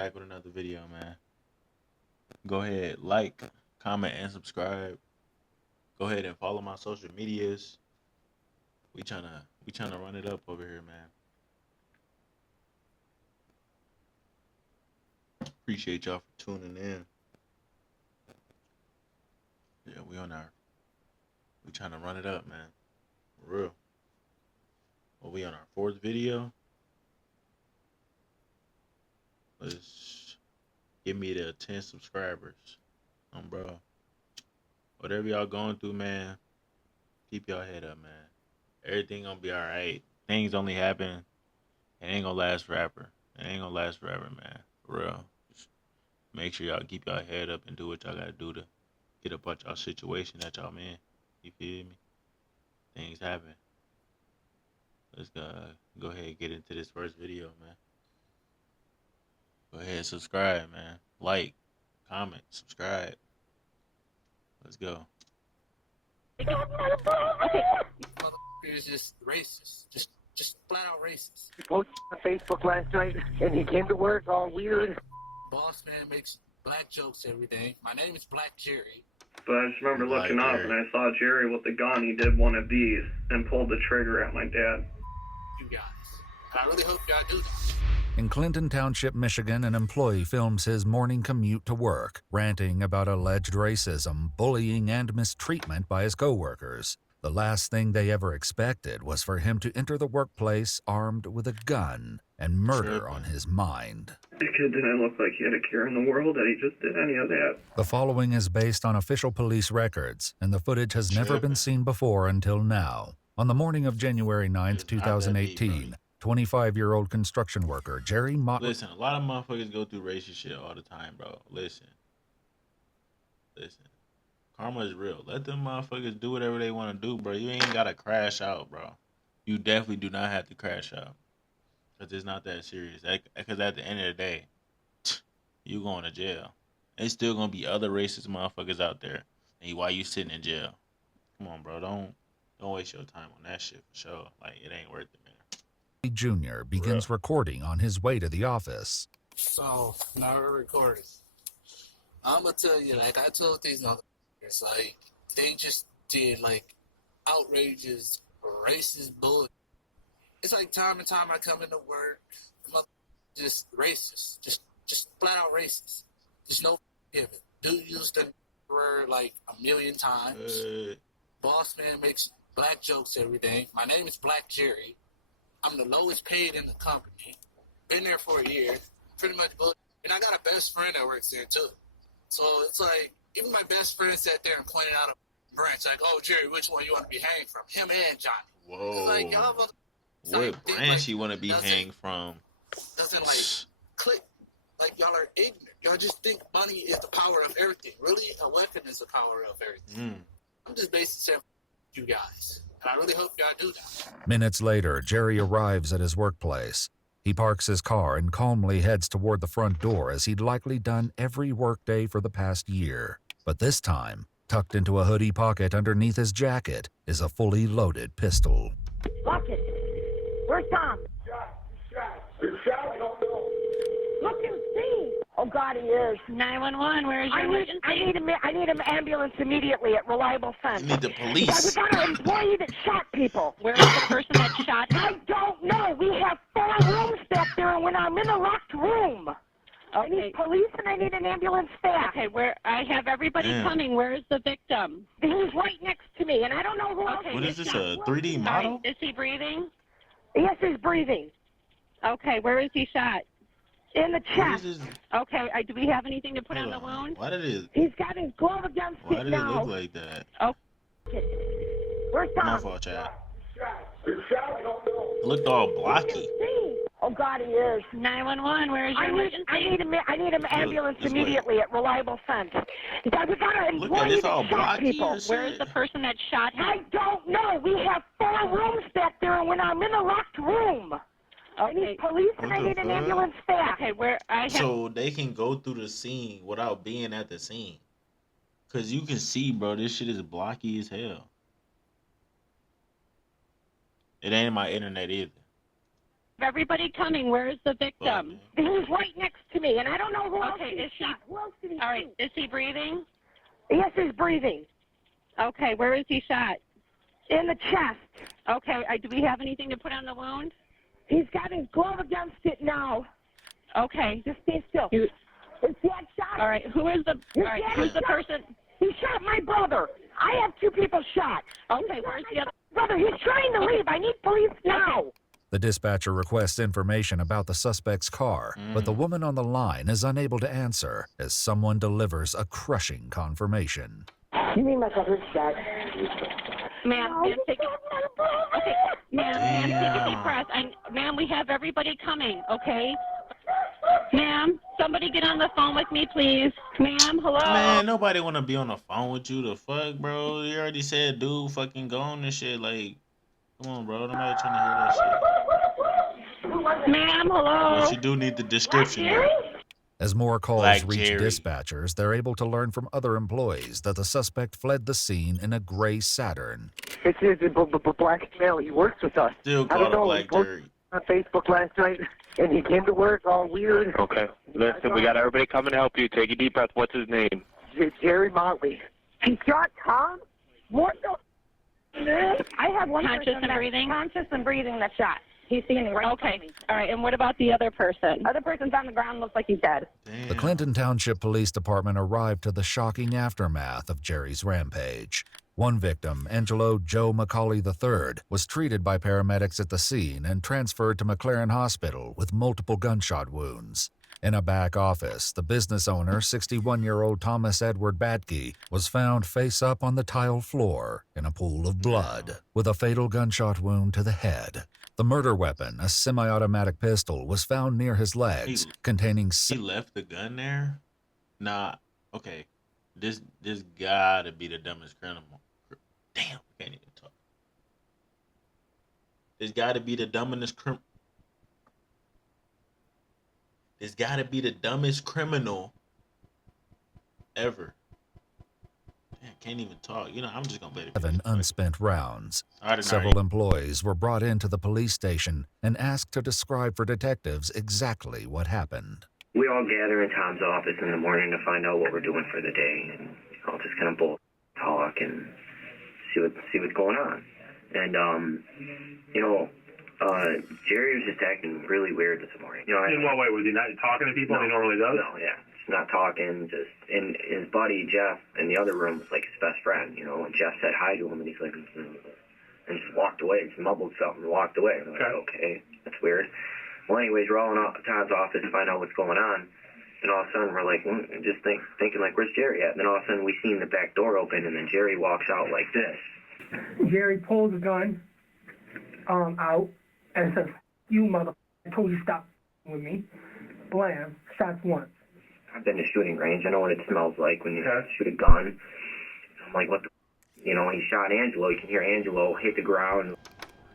back with another video, man. Go ahead, like, comment, and subscribe. Go ahead and follow my social medias. We tryna run it up over here, man. Appreciate y'all for tuning in. Yeah, we trying to run it up, man. For real. Well, we on our fourth video. Let's give me the 10 subscribers. Bro. Whatever y'all going through, man, keep y'all head up, man. Everything gonna be alright. Things only happen. It ain't gonna last forever. It ain't gonna last forever, man. For real. Just make sure y'all keep y'all head up and do what y'all gotta do to get up out y'all situation that y'all in. You feel me? Things happen. Let's go ahead and get into this first video, man. Go ahead and subscribe, man. Like, comment, subscribe. Let's go. Is just racist, just flat out racist. He posted on Facebook last night, and he came to work all weird. Boss man makes black jokes every day. My name is Black Jerry. But I just remember looking up and I saw Jerry with the gun. He did one of these and pulled the trigger at my dad. You guys, I really hope y'all do this. In Clinton Township, Michigan, an employee films his morning commute to work, ranting about alleged racism, bullying, and mistreatment by his coworkers. The last thing they ever expected was for him to enter the workplace armed with a gun and murder on his mind. The kid didn't look like he had a care in the world that he just did any of that. The following is based on official police records, and the footage has never been seen before until now. On the morning of January 9th, 2018, 25-year-old construction worker Jerry Mott. Listen, a lot of motherfuckers go through racist shit all the time, bro. Listen. Karma is real. Let them motherfuckers do whatever they want to do, bro. You ain't got to crash out, bro. You definitely do not have to crash out. Because it's not that serious. Because at the end of the day, you going to jail. There's still going to be other racist motherfuckers out there. And why you sitting in jail? Come on, bro. Don't waste your time on that shit for sure. Like, it ain't worth it, man. Jr. begins recording on his way to the office. So, now we're recording. I'm going to tell you, like I told these motherfuckers, like, they just did, like, outrageous, racist bullshit. It's like time and time I come into work, just racist, just flat out racist. There's no giving. Dude used the word like a million times. Boss man makes black jokes every day. My name is Black Jerry. I'm the lowest paid in the company. Been there for a year. Pretty much bullshit. And I got a best friend that works there too. So it's like, even my best friend sat there and pointed out a branch, like, oh, Jerry, which one you want to be hanged from? Him and Johnny. Whoa. It's like, y'all what branch you want to be hanged from? Doesn't, like, click. Like, y'all are ignorant. Y'all just think money is the power of everything. Really, a weapon is the power of everything. I'm just basically saying, you guys. And I really hope y'all do that. Minutes later, Jerry arrives at his workplace. He parks his car and calmly heads toward the front door as he'd likely done every workday for the past year. But this time, tucked into a hoodie pocket underneath his jacket, is a fully loaded pistol. Lock it. Where's Tom? He's shot. I don't know. Look and see. Oh, God, he is. 911, where is your emergency? I need an ambulance immediately at Reliable Fence. You need the police. We got an employee that shot people. Where is the person that shot him? I don't know. We have 4 rooms back there, and when I'm in the locked room. I need police and I need an ambulance staff. Okay, I have everybody coming. Where is the victim? He's right next to me, and I don't know who else. What is this, a 3D model? Is he breathing? Yes, he's breathing. Okay, where is he shot? In the chest. Okay, do we have anything to put on the wound? Why did it? He's got his glove against Why it did now. it look like that? Oh. Where's Tom? My fault, Chad. It looked all blocky. Oh, God, he is. 911, where is your emergency? I need an ambulance immediately at Reliable Fence. We got an Look employee at this all that shot blocky people. and shit. Where is the person that shot him? I don't know. We have 4 rooms back there, and when I'm in the locked room. I need police and I need an ambulance staff. Okay, So they can go through the scene without being at the scene. Cause you can see, bro, this shit is blocky as hell. It ain't my internet either. Everybody coming. Where is the victim? He's right next to me, and I don't know who else Okay, he is he? shot. Who else did he All right, shoot? is he breathing? Yes, he's breathing. Okay, where is he shot? In the chest. Okay, do we have anything to put on the wound? He's got his glove against it now. Okay. Just stay still. You, Is that shot? all right, who's the person? He shot my brother. I have two people shot. Okay, where's the other? Brother, he's trying to leave. I need police now. The dispatcher requests information about the suspect's car, but the woman on the line is unable to answer as someone delivers a crushing confirmation. You mean my brother's shot? Ma'am, take it. Okay, ma'am, take a deep breath. Ma'am, we have everybody coming, okay? Ma'am, somebody get on the phone with me, please. Ma'am, hello? Man, nobody want to be on the phone with you. The fuck, bro? You already said dude fucking gone and shit. Like, come on, bro. Nobody trying to hear that shit. Ma'am, hello? But you do need the description, though. As more calls Black reach Jerry. dispatchers, they're able to learn from other employees that the suspect fled the scene in a gray Saturn. It's a black male. He works with us. Still I don't call know. it He Black posted Jerry. on Facebook last night, and he came to work all weird. Okay. Listen, we got everybody coming to help you. Take a deep breath. What's his name? Jerry Motley. He shot Tom? What the? I have one Conscious person and that's breathing? conscious and breathing that shot. He's standing right in front Okay, of me. all right, and what about the other person? Other person's on the ground, looks like he's dead. Damn. The Clinton Township Police Department arrived to the shocking aftermath of Jerry's rampage. One victim, Angelo Joe McCauley III, was treated by paramedics at the scene and transferred to McLaren Hospital with multiple gunshot wounds. In a back office, the business owner, 61-year-old Thomas Edward Batke, was found face up on the tile floor in a pool of blood, with a fatal gunshot wound to the head. The murder weapon, a semi-automatic pistol, was found near his legs, containing He left the gun there? Nah. Okay. This gotta be the dumbest criminal. Damn, I can't even talk. This gotta be the dumbest This gotta be the dumbest criminal ever. Damn, can't even talk. You know, I'm just gonna bet it. 7 unspent rounds. Ordinary. Several employees were brought into the police station and asked to describe for detectives exactly what happened. We all gather in Tom's office in the morning to find out what we're doing for the day, and I'll just kind of bull talk and see what's going on. And Jerry was just acting really weird this morning. You know, In what way? Was he not talking to people? No, he normally does? No, yeah, just not talking. Just and his buddy Jeff in the other room was like his best friend. You know, and Jeff said hi to him, and he's like, and just walked away, just mumbled something, and walked away. I'm like, okay, that's weird. Well, anyways, we're all in Todd's office to find out what's going on. And all of a sudden, we're like, just thinking like, where's Jerry at? And then all of a sudden, we seen the back door open, and then Jerry walks out like this. Jerry pulls the gun out and says, "You mother! I told you stop with me." Blam! Shots once. I've been to shooting range. I know what it smells like when you shoot a gun. I'm like, what the? You know, when he shot Angelo, you can hear Angelo hit the ground.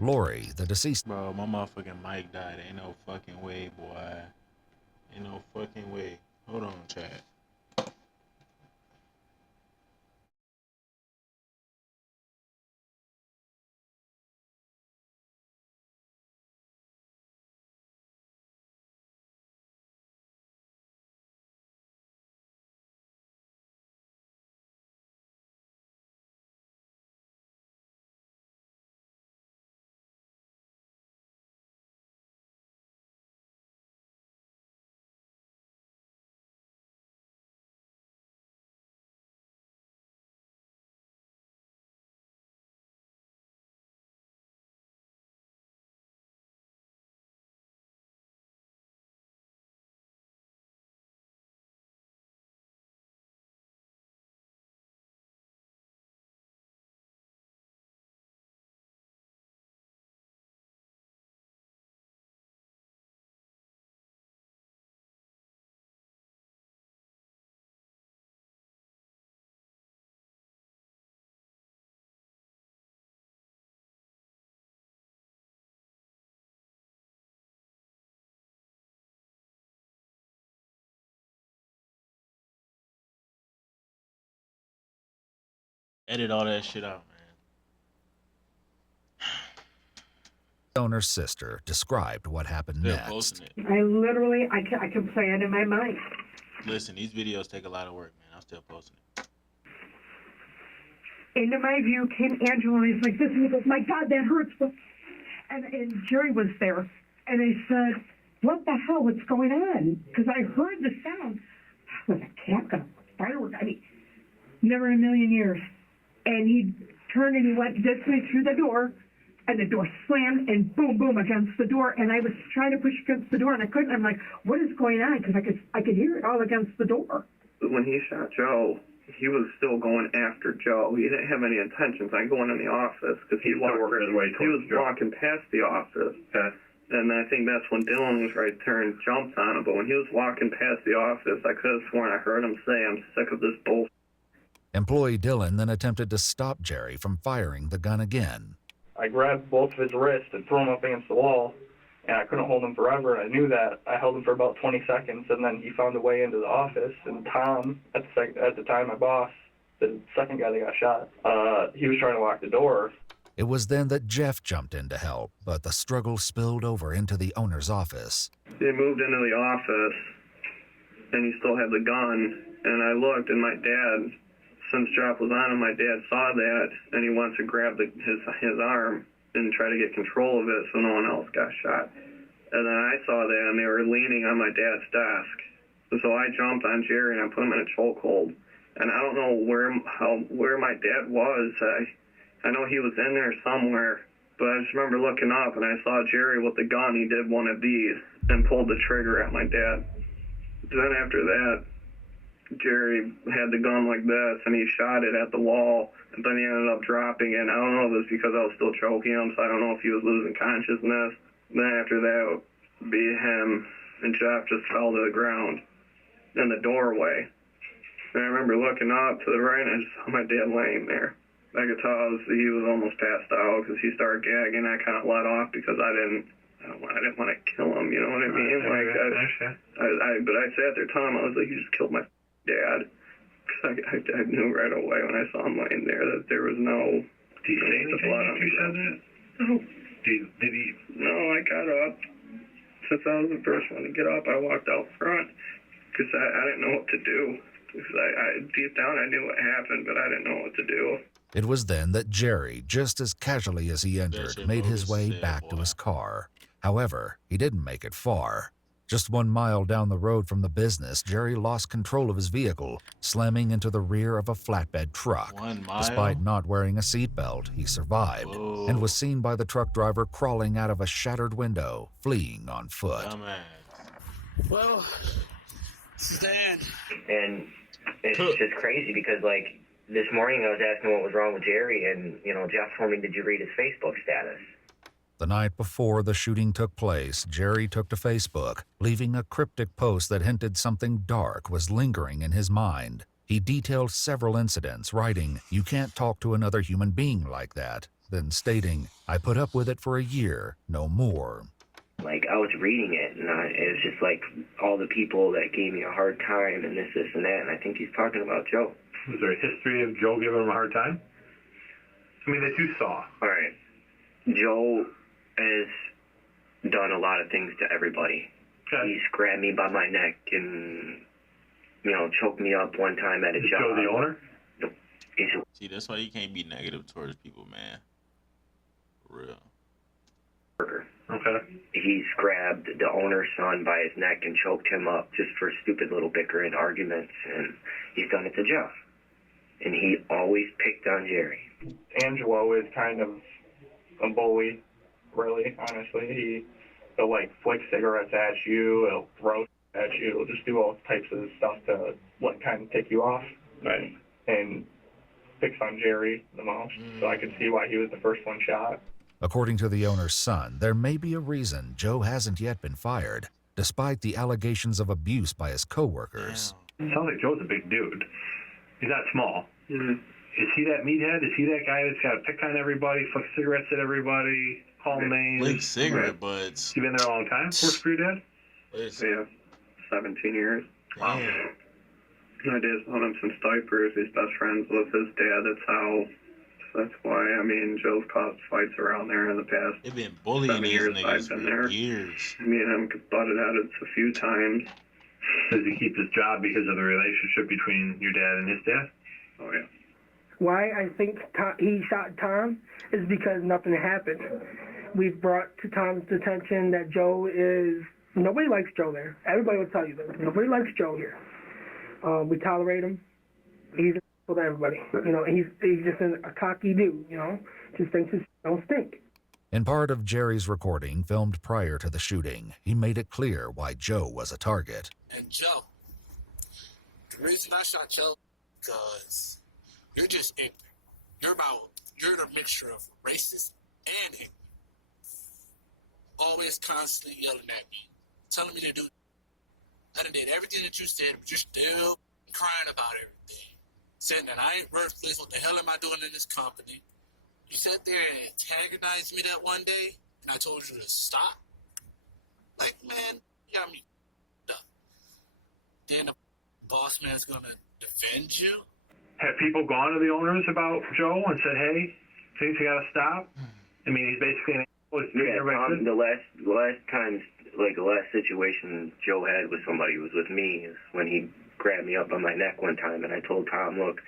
Lori, the deceased. Bro, my motherfucking mic died. Ain't no fucking way, boy. Ain't no fucking way. Hold on, Chad. Edit all that shit out, man. The owner's sister described what happened They're next. posting it. I literally, I can play it in my mind. Listen, these videos take a lot of work, man. I'm still posting it. Into my view came Angela, and he's like this, and he goes, my God, that hurts. And Jerry was there, and I said, what the hell, what's going on? Because I heard the sound. Was a cat gonna firework? I mean, never in a million years. And he turned and he went this way through the door, and the door slammed and boom, boom against the door. And I was trying to push against the door, and I couldn't. I'm like, what is going on? Because I could hear it all against the door. When he shot Joe, he was still going after Joe. He didn't have any intentions on going in the office because he was walking past the office. And I think that's when Dylan was right there and jumped on him. But when he was walking past the office, I could have sworn I heard him say, I'm sick of this bullshit. Employee Dylan then attempted to stop Jerry from firing the gun again. I grabbed both of his wrists and threw him up against the wall, and I couldn't hold him forever, and I knew that. I held him for about 20 seconds, and then he found a way into the office, and Tom, at the time, my boss, the second guy that got shot, he was trying to lock the door. It was then that Jeff jumped in to help, but the struggle spilled over into the owner's office. They moved into the office, and he still had the gun, and I looked, and my dad, since Jeff was on him, my dad saw that, and he wants to grab his arm and try to get control of it so no one else got shot. And then I saw that, and they were leaning on my dad's desk. So I jumped on Jerry, and I put him in a chokehold. And I don't know where my dad was. I know he was in there somewhere, but I just remember looking up, and I saw Jerry with the gun. He did one of these and pulled the trigger at my dad. Then after that, Jerry had the gun like this, and he shot it at the wall, and then he ended up dropping it. I don't know if it was because I was still choking him, so I don't know if he was losing consciousness. Then after that, it would be him and Jeff just fell to the ground in the doorway. And I remember looking up to the right, and I just saw my dad laying there. I could tell he was almost passed out because he started gagging. I kind of let off because I didn't want to kill him, you know what I mean? But I sat there telling him, I was like, you just killed my dad. Because I knew right away when I saw him laying there that there was no... Did he say anything after you said that? No. Did he? No, I got up. Since I was the first one to get up, I walked out front because I didn't know what to do. Because deep down I knew what happened, but I didn't know what to do. It was then that Jerry, just as casually as he entered, made his way back to his car. However, he didn't make it far. Just 1 mile down the road from the business, Jerry lost control of his vehicle, slamming into the rear of a flatbed truck. 1 mile? Despite not wearing a seatbelt, he survived and was seen by the truck driver crawling out of a shattered window, fleeing on foot. Well, Stan. And it's just crazy because, like, this morning I was asking what was wrong with Jerry, and, you know, Jeff told me, did you read his Facebook status? The night before the shooting took place, Jerry took to Facebook, leaving a cryptic post that hinted something dark was lingering in his mind. He detailed several incidents, writing, "You can't talk to another human being like that," then stating, "I put up with it for a year, no more." Like, I was reading it, and it was just like all the people that gave me a hard time and this, and that, and I think he's talking about Joe. Was there a history of Joe giving him a hard time? I mean, that you saw. All right. Joe has done a lot of things to everybody. Okay. He's grabbed me by my neck and, you know, choked me up one time at a job. Joe the owner? See, that's why you can't be negative towards people, man. For real. Okay. He's grabbed the owner's son by his neck and choked him up just for stupid little bickering arguments, and he's done it to Jeff. And he always picked on Jerry. Angelo is kind of a bully, really, honestly. He'll, like, flick cigarettes at you, he'll throw at you, he'll just do all types of stuff to, like, kind of tick you off. Right. And picks on Jerry the most, so I could see why he was the first one shot. According to the owner's son, there may be a reason Joe hasn't yet been fired, despite the allegations of abuse by his coworkers. It sounds like Joe's a big dude. He's not small. Mm-hmm. Is he that meathead? Is he that guy that's got to pick on everybody, flick cigarettes at everybody, call names? Flick cigarette butts. You been there a long time? Worked for your dad? Yeah, 17 years. Wow. My dad's known him since diapers. He's best friends with his dad. That's how That's why, I mean, Joe's caused fights around there in the past. They've been bullying 7 these years niggas I've been for there. years. Me and him butted heads a few times. Does he keep his job because of the relationship between your dad and his dad? Oh, yeah. Why I think he shot Tom is because nothing happened. We've brought to Tom's attention that Joe is... Nobody likes Joe there. Everybody will tell you that. Nobody likes Joe here. We tolerate him. He's with everybody. You know, he's just a cocky dude, you know? Just thinks his don't stink. In part of Jerry's recording, filmed prior to the shooting, he made it clear why Joe was a target. And Joe, the reason I shot Joe because you're just ignorant. You're the mixture of racist and ignorant. Always constantly yelling at me, telling me to do. I done did everything that you said, but you're still crying about everything. Saying that I ain't worthless, what the hell am I doing in this company? You sat there and antagonized me that one day, and I told you to stop. Like, man, you got me up. Then the boss man's gonna defend you. Have people gone to the owners about Joe and said, hey, things you gotta stop? I mean, he's basically an yeah, the last time, like the last situation Joe had with somebody was with me, is when he grabbed me up on my neck one time, and I told Tom, look,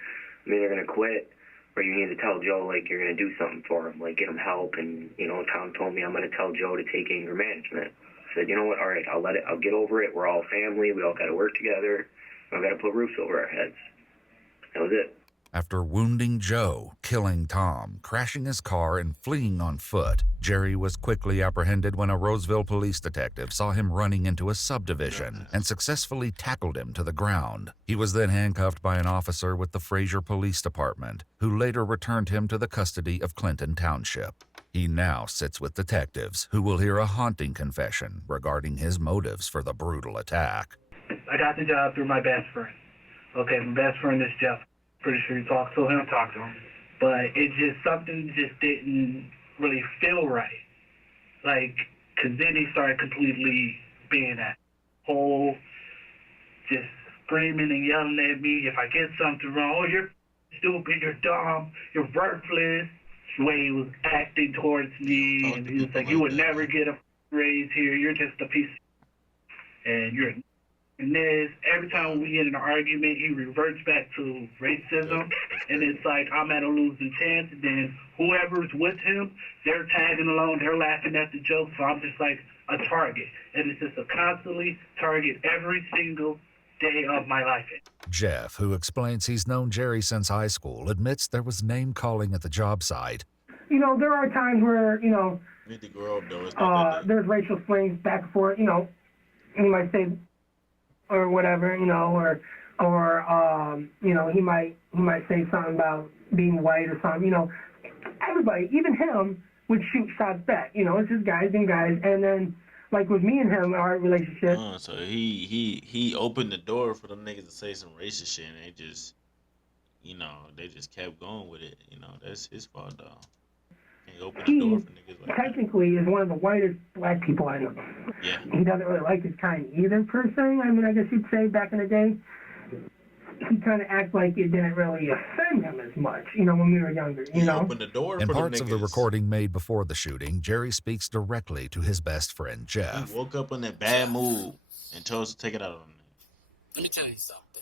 I'm either going to quit, or you need to tell Joe, like, you're going to do something for him, like, get him help, and, you know, Tom told me I'm going to tell Joe to take anger management. I said, you know what, all right, I'll get over it, we're all family, we all got to work together, I've got to put roofs over our heads. That was it. After wounding Joe, killing Tom, crashing his car, and fleeing on foot, Jerry was quickly apprehended when a Roseville police detective saw him running into a subdivision and successfully tackled him to the ground. He was then handcuffed by an officer with the Fraser Police Department, who later returned him to the custody of Clinton Township. He now sits with detectives who will hear a haunting confession regarding his motives for the brutal attack. I got the job through my best friend. Okay, my best friend is Jeff. Pretty sure you talked to him. But it just, something just didn't really feel right. Like, because then he started completely being that whole, just screaming and yelling at me if I get something wrong. Oh, you're stupid, you're dumb, you're worthless. The way he was acting towards me, and he was like, you would never get a raise here, you're just a piece of, and you're and this, every time we get in an argument, he reverts back to racism, and it's like I'm at a losing chance, and then whoever's with him, they're tagging along, they're laughing at the jokes, so I'm just like a target, and it's just a constantly target every single day of my life. Jeff, who explains he's known Jerry since high school, admits there was name-calling at the job site. You know, there are times where, you know, You need to grow up, though. It's not that there's racial slings back and forth, you know, he might say, or whatever, you know, or you know, he might say something about being white or something, you know. Everybody, even him, would shoot shots back. You know, it's just guys and guys. And then, like with me and him, our relationship. So he opened the door for them niggas to say some racist shit, and they just, you know, they just kept going with it. You know, that's his fault, though. He opened the door for niggas like technically is one of the whitest black people I know. Yeah. He doesn't really like his kind either, per se. I mean, I guess you'd say back in the day, he kind of acted like it didn't really offend him as much, you know, when we were younger, you know? Opened the door In for parts them of the niggas. recording made before the shooting, Jerry speaks directly to his best friend, Jeff. He woke up in that bad mood and chose to take it out on him. Let me tell you something.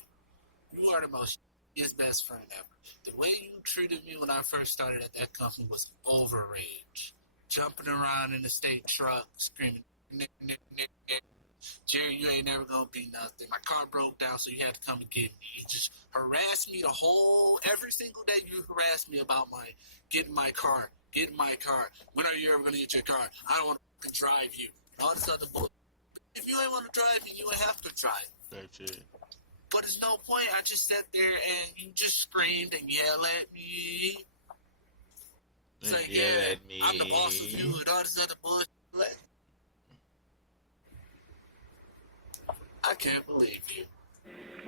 You are the most his best friend ever. The way you treated me when I first started at that company was overrage. Jumping around in the state truck, screaming, Nick, Nick, Nick, Nick. Jerry, you ain't never gonna be nothing. My car broke down, so you had to come and get me. You just harassed me every single day you harassed me about getting my car. When are you ever gonna get your car? I don't want to drive you. All this other bullshit. If you ain't want to drive me, you ain't have to drive. That's it. But there's no point. I just sat there and you just screamed and yelled at me. It's like, yeah, I'm the boss of you and all this other bullshit. Like, I can't believe you.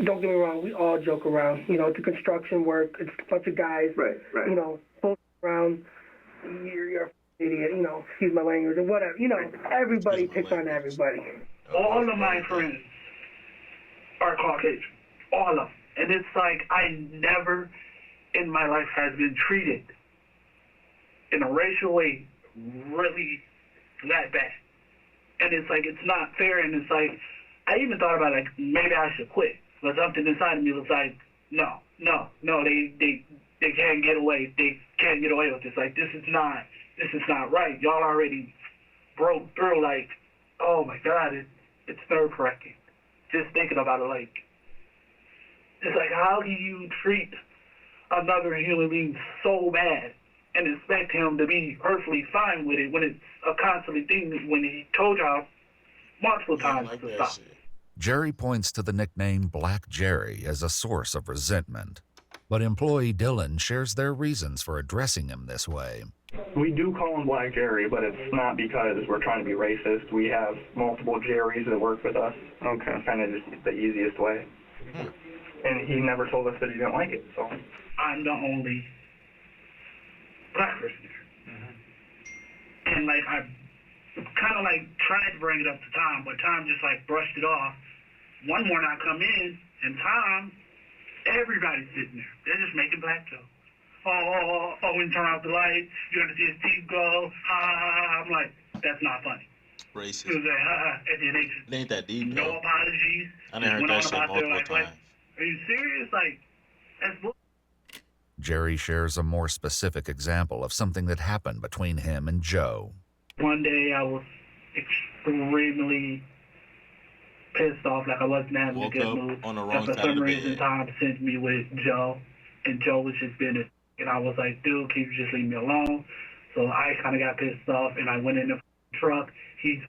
Don't get me wrong, we all joke around. You know, it's a construction work. It's a bunch of guys, right. You know, both around. You're an idiot, you know, excuse my language, or whatever. You know, everybody picks on everybody. All of my friends are Caucasian. All of them. And it's like I never in my life has been treated in a racial way really that bad. And it's like, it's not fair, and it's like, I even thought about, like, maybe I should quit. But something inside of me was like, no, they can't get away. They can't get away with this. Like, this is not right. Y'all already broke through. Like, oh my God, it's nerve-wracking. Just thinking about it, like, it's like, how do you treat another human being so bad and expect him to be perfectly fine with it when it's a constant thing, when he told y'all multiple times to stop? Jerry points to the nickname Black Jerry as a source of resentment, but employee Dylan shares their reasons for addressing him this way. We do call him Black Jerry, but it's not because we're trying to be racist. We have multiple Jerrys that work with us. Okay. It's kind of just the easiest way. And he never told us that he didn't like it, so. I'm the only black person there. And, like, I kind of, like, tried to bring it up to Tom, but Tom just, like, brushed it off. One morning I come in, and Tom, everybody's sitting there. They're just making black jokes. Oh, when you turn off the lights, you're going to see his teeth go. I'm like, that's not funny. Racist. He was like, and then they just, it ain't that deep, no though. apologies. I done heard that shit multiple times. Are you serious? Like, that's bull. Jerry shares a more specific example of something that happened between him and Joe. One day I was extremely pissed off, like I wasn't having a good mood. On the wrong and for side some of the reason, bed. Tom sent me with Joe, and Joe was just being and I was like, dude, can you just leave me alone? So I kind of got pissed off, and I went in the truck. He's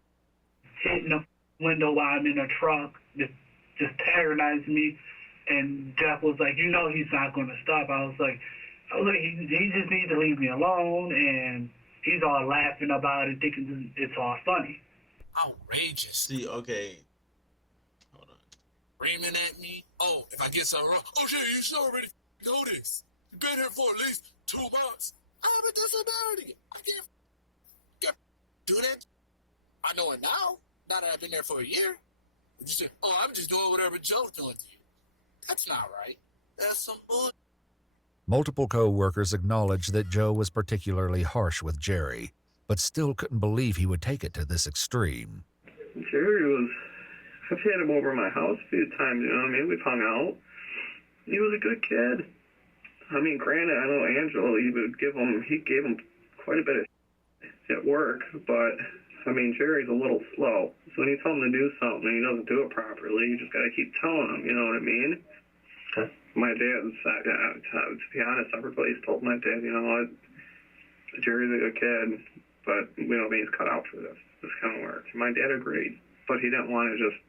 hitting the window while I'm in the truck, just terrorizing me. And Jeff was like, you know he's not going to stop. I was like, he just needs to leave me alone, and he's all laughing about it, thinking it's all funny. Outrageous. See, okay. Hold on. Screaming at me. Oh, if I get something wrong. Oh, shit, you should already know this. You've been here for at least 2 months. I have a disability. I can't do that. I know it now that I've been there for a year. You say, oh, I'm just doing whatever Joe's doing to you. That's not right. That's some bullshit. Multiple co-workers acknowledged that Joe was particularly harsh with Jerry, but still couldn't believe he would take it to this extreme. Jerry was, I've had him over at my house a few times, you know what I mean? We've hung out. He was a good kid. I mean, granted, I know Angelo, he gave him quite a bit of at work, but, I mean, Jerry's a little slow. So when you tell him to do something and he doesn't do it properly, you just got to keep telling him, you know what I mean? Okay. My dad's, to be honest, everybody's told my dad, you know what, Jerry's a good kid, but we don't think he's cut out for this kind of work. My dad agreed, but he didn't want to just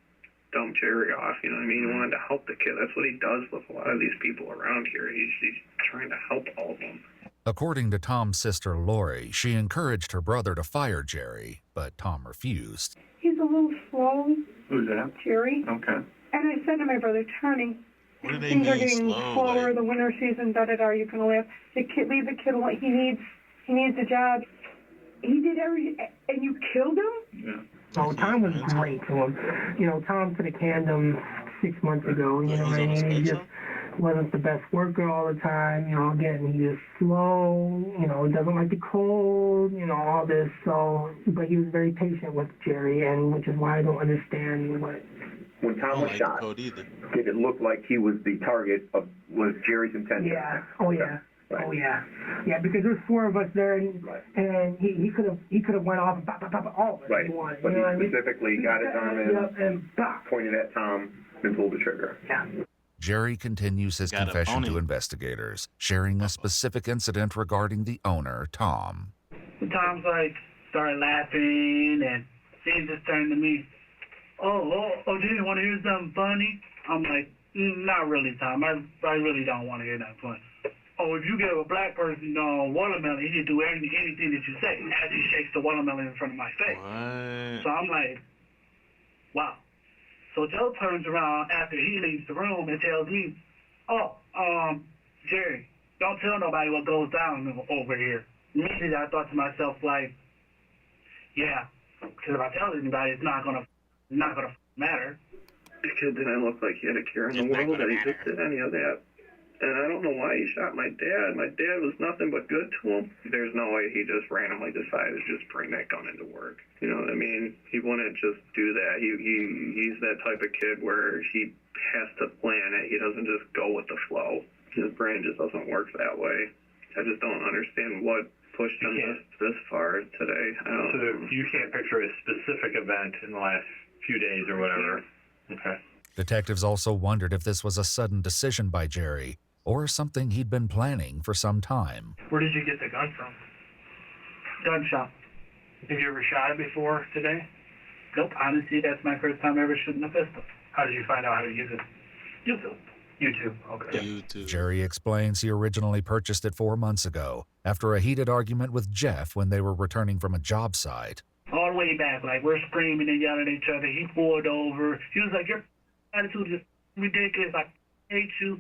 dump Jerry off, you know what I mean? He wanted to help the kid. That's what he does with a lot of these people around here. He's trying to help all of them. According to Tom's sister Lori, she encouraged her brother to fire Jerry, but Tom refused. He's a little slow. Who's that? Jerry. Okay. And I said to my brother, Tony, What do they things mean are getting slow? slower, Like, the winter season, da-da-da, you can laugh. Leave the kid alone. He needs a job. He did everything, and you killed him? Yeah. So Tom was great to him. You know, Tom could have canned him 6 months ago. You know what I mean? He just wasn't the best worker all the time. You know, again, he is slow. You know, doesn't like the cold. You know, all this. So, but he was very patient with Jerry, and which is why I don't understand what. When Tom was shot, did it look like he was the target of was Jerry's intention? Yeah. Oh yeah. Right. Oh yeah. Yeah, because there's 4 of us there, and he could have went off and pop all of us. Right. If he wanted, But you know he what I mean? specifically got his arm in, and pointed at Tom, and pulled the trigger. Yeah. Jerry continues his confession to investigators, sharing a specific incident regarding the owner, Tom. Tom's like, started laughing, and he just turned to me. Oh, do you want to hear something funny? I'm like, not really, Tom. I really don't want to hear that funny. Oh, if you give a black person watermelon, he can do anything that you say. As he shakes the watermelon in front of my face. What? So I'm like, wow. So Joe turns around after he leaves the room and tells me, Jerry, don't tell nobody what goes down over here. Immediately I thought to myself, like, yeah, because if I tell anybody, it's not gonna matter. The kid didn't look like he had a care in the world that he just did any of that. And I don't know why he shot my dad. My dad was nothing but good to him. There's no way he just randomly decided to just bring that gun into work. You know what I mean? He wouldn't just do that. He's that type of kid where he has to plan it. He doesn't just go with the flow. His brain just doesn't work that way. I just don't understand what pushed him this far today. So you can't picture a specific event in the last few days or whatever. Okay. Detectives also wondered if this was a sudden decision by Jerry or something he'd been planning for some time. Where did you get the gun from? Gun shop. Have you ever shot it before today? Nope. Honestly, that's my first time ever shooting a pistol. How did you find out how to use it? YouTube. Okay. YouTube. Jerry explains he originally purchased it 4 months ago after a heated argument with Jeff when they were returning from a job site. All the way back, like we're screaming and yelling at each other. He pulled over. He was like, your attitude is ridiculous. I hate you.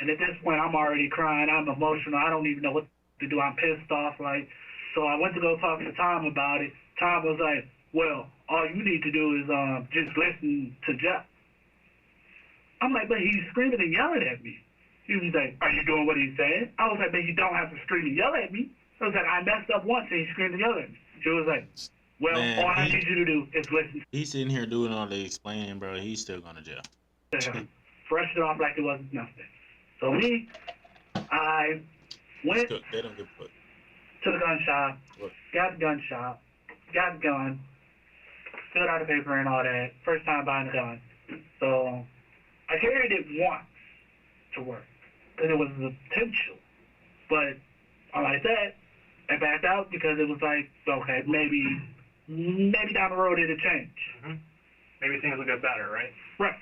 And at this point, I'm already crying. I'm emotional. I don't even know what to do. I'm pissed off. Like, so I went to go talk to Tom about it. Tom was like, well, all you need to do is just listen to Jeff. I'm like, but he's screaming and yelling at me. He was like, are you doing what he's saying? I was like, but you don't have to scream and yell at me. I was like, I messed up once and he screamed and yelled at me. He was like, well, Man, all I need you to do is listen. He's sitting here doing all the explaining, bro. He's still going to jail. Brush it off like it wasn't nothing. So me, I went to They don't give a fuck. the gun shop, got the gun shop, got the gun, filled out the paper and all that. First time buying a gun. So I carried it once to work because it was the potential. But like that, I backed out because it was like, okay, maybe down the road it'll change. Mm-hmm. Maybe things will get better, right? Right.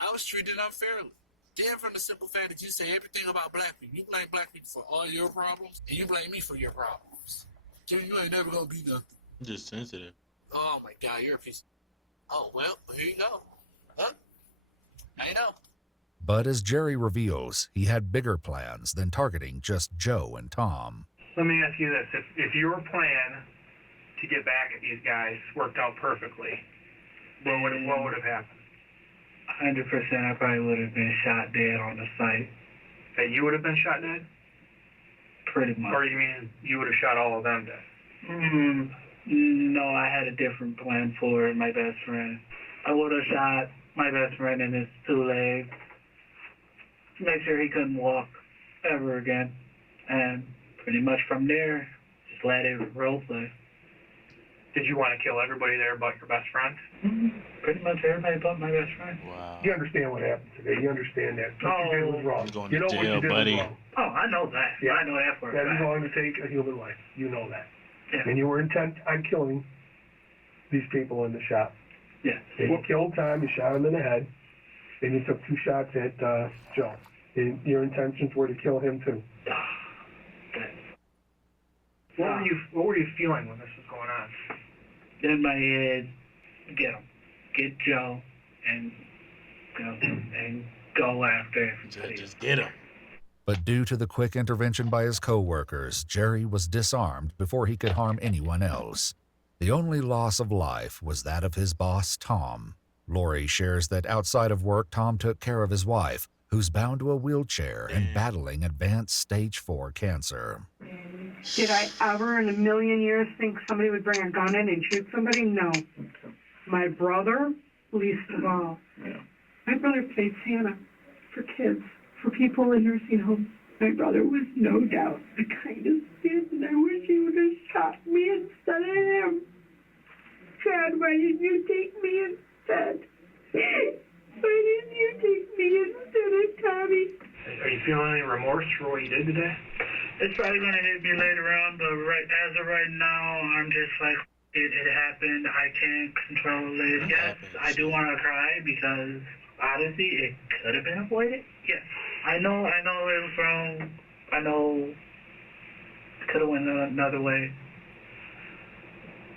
I was treated unfairly. Damn, from the simple fact that you say everything about black people. You blame black people for all your problems, and you blame me for your problems. Jimmy, you ain't never gonna be nothing. Just sensitive. Oh my God, you're a piece. Oh well, here you go. Huh? I know. But as Jerry reveals, he had bigger plans than targeting just Joe and Tom. Let me ask you this. If your plan to get back at these guys worked out perfectly, what would have happened? 100%, I probably would have been shot dead on the site. That you would have been shot dead? Pretty much. Or you mean you would have shot all of them dead? No, I had a different plan for my best friend. I would have shot my best friend in his 2 legs, make sure he couldn't walk ever again, and pretty much from there, just let it role play. Did you want to kill everybody there but your best friend? Pretty much everybody but my best friend. Wow. You understand what happened today. You understand that. What you did was wrong. Going You to know what jail, you did buddy. was wrong. Oh, I know that. Yeah. I know that for a That is fact. wrong to take a human life. You know that. Yeah. And you were intent on killing these people in the shop. Yeah. And you killed Tom, you shot him in the head, and you took 2 shots at Joe. And your intentions were to kill him too. What were you feeling when this was going on? In my head, get him. Get Joe and go after everybody. Just get him. But due to the quick intervention by his co-workers, Jerry was disarmed before he could harm anyone else. The only loss of life was that of his boss, Tom. Lori shares that outside of work, Tom took care of his wife, who's bound to a wheelchair and battling advanced stage 4 cancer. Did I ever in a million years think somebody would bring a gun in and shoot somebody? No. My brother, least of all. My brother played Santa for kids, for people in nursing homes. My brother was no doubt the kindest kid, and I wish he would have shot me instead of him. Chad, why didn't you take me instead? Why didn't you take me instead of Tommy? Are you feeling any remorse for what you did today? It's probably going to hit me later on, but as of right now, I'm just like, it happened. I can't control it. Yes, I do want to cry because, honestly, it could have been avoided. Yes. I know it was wrong. I know it could have went another way.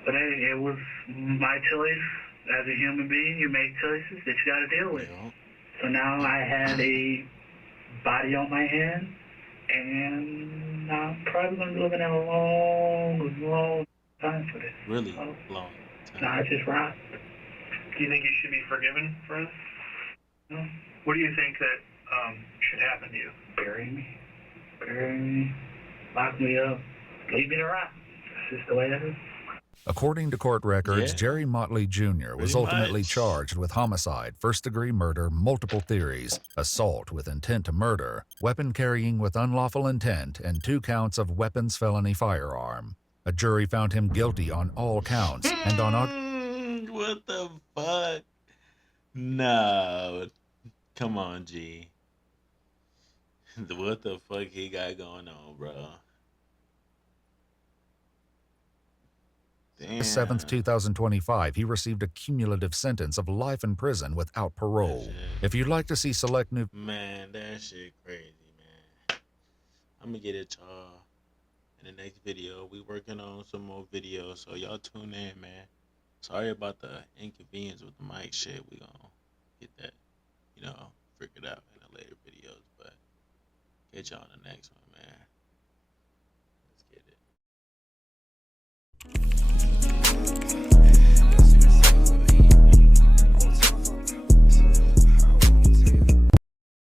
But hey, it was my choice. As a human being, you make choices that you got to deal with. So now I had a body on my hand, and I'm probably going to be looking at a long time for this. Really long time. Nah, I just rocked. Do you think you should be forgiven for this? No. What do you think that should happen to you? Bury me, lock me up, leave me to rot. That's just the way it is. According to court records, Yeah. Jerry Motley Jr. was Pretty ultimately much. charged with homicide, first-degree murder, multiple theories, assault with intent to murder, weapon carrying with unlawful intent, and 2 counts of weapons felony firearm. A jury found him guilty on all counts, and on What the fuck? No. Come on, G. What the fuck he got going on, bro? Damn. August 7th, 2025, he received a cumulative sentence of life in prison without parole. If you'd like to see select new... Man, that shit crazy, man. I'm gonna get it, y'all, in the next video. We working on some more videos, so y'all tune in, man. Sorry about the inconvenience with the mic shit. We gonna get that, figured out in the later videos, but catch y'all in the next one, man.